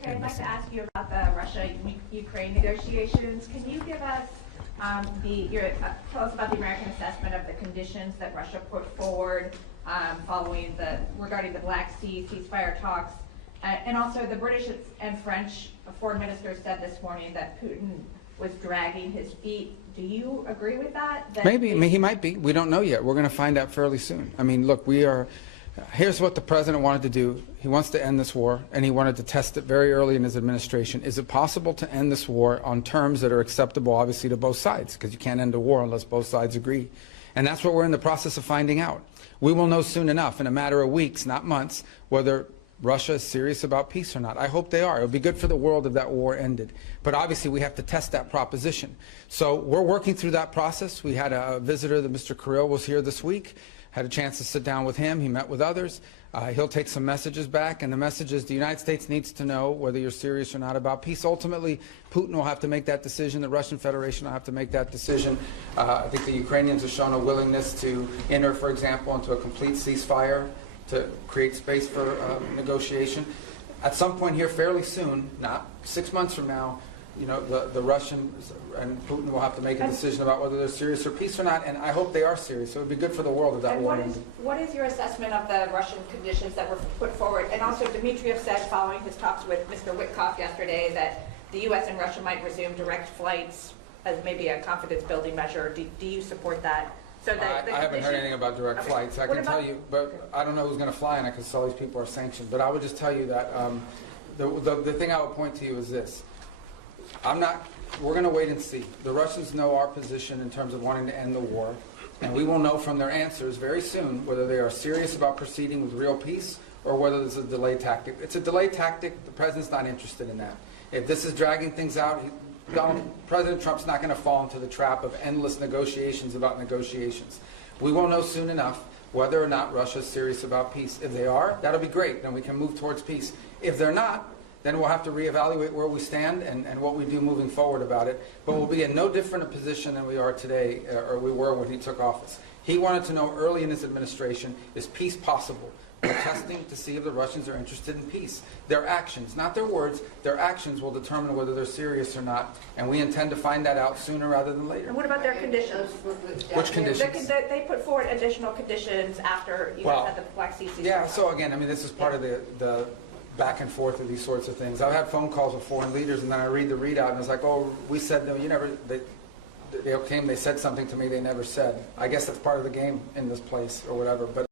Secretary, I'd like to ask you about the Russia-Ukraine negotiations. Can you give us tell us about the American assessment of the conditions that Russia put forward regarding the Black Sea ceasefire talks, and also the British and French foreign ministers said this morning that Putin was dragging his feet. Do you agree with that? Maybe. I mean, he might be. We don't know yet. We're going to find out fairly soon. I mean, look, here's what the president wanted to do. He wants to end this war, and he wanted to test it very early in his administration. Is it possible to end this war on terms that are acceptable, obviously, to both sides? Because you can't end a war unless both sides agree. And that's what we're in the process of finding out. We will know soon enough, in a matter of weeks, not months, whether Russia is serious about peace or not. I hope they are. It would be good for the world if that war ended. But obviously we have to test that proposition. So we're working through that process. We had a visitor, Mr. Carrillo, was here this week. Had a chance to sit down with him. He met with others. He'll take some messages back, and the message is the United States needs to know whether you're serious or not about peace. Ultimately, Putin will have to make that decision. The Russian Federation will have to make that decision. I think the Ukrainians have shown a willingness to enter, for example, into a complete ceasefire to create space for negotiation. At some point here fairly soon, not 6 months from now, you know, the Russians and Putin will have to make a decision about whether they're serious or peace or not, and I hope they are serious. So it would be good for the world if that war ended. What is your assessment of the Russian conditions that were put forward? And also, Dmitriev said following his talks with Mr. Witkoff yesterday that the U.S. and Russia might resume direct flights as maybe a confidence-building measure. Do you support that? So that I haven't heard anything about direct flights. I can tell you, but I don't know who's going to fly, and I can tell these people are sanctioned. But I would just tell you that the thing I would point to you is this. We're going to wait and see. The Russians know our position in terms of wanting to end the war, and we will know from their answers very soon whether they are serious about proceeding with real peace or whether this is a delay tactic. It's a delay tactic. The president's not interested in that. If this is dragging things out, President Trump's not going to fall into the trap of endless negotiations about negotiations. We will know soon enough whether or not Russia's serious about peace. If they are, that'll be great. Then we can move towards peace. If they're not, then we'll have to reevaluate where we stand and what we do moving forward about it. But we'll be in no different a position than we are today, or we were when he took office. He wanted to know early in his administration, is peace possible? We're testing to see if the Russians are interested in peace. Their actions, not their words, their actions will determine whether they're serious or not, and we intend to find that out sooner rather than later. And what about their conditions? Which conditions? They put forward additional conditions after you guys had the Black Sea ceasefire. Yeah, so again, I mean, this is part of the back and forth of these sorts of things. I've had phone calls with foreign leaders, and then I read the readout, and it's like, oh, we said, no, you never, they came, they said something to me they never said. I guess that's part of the game in this place or whatever. But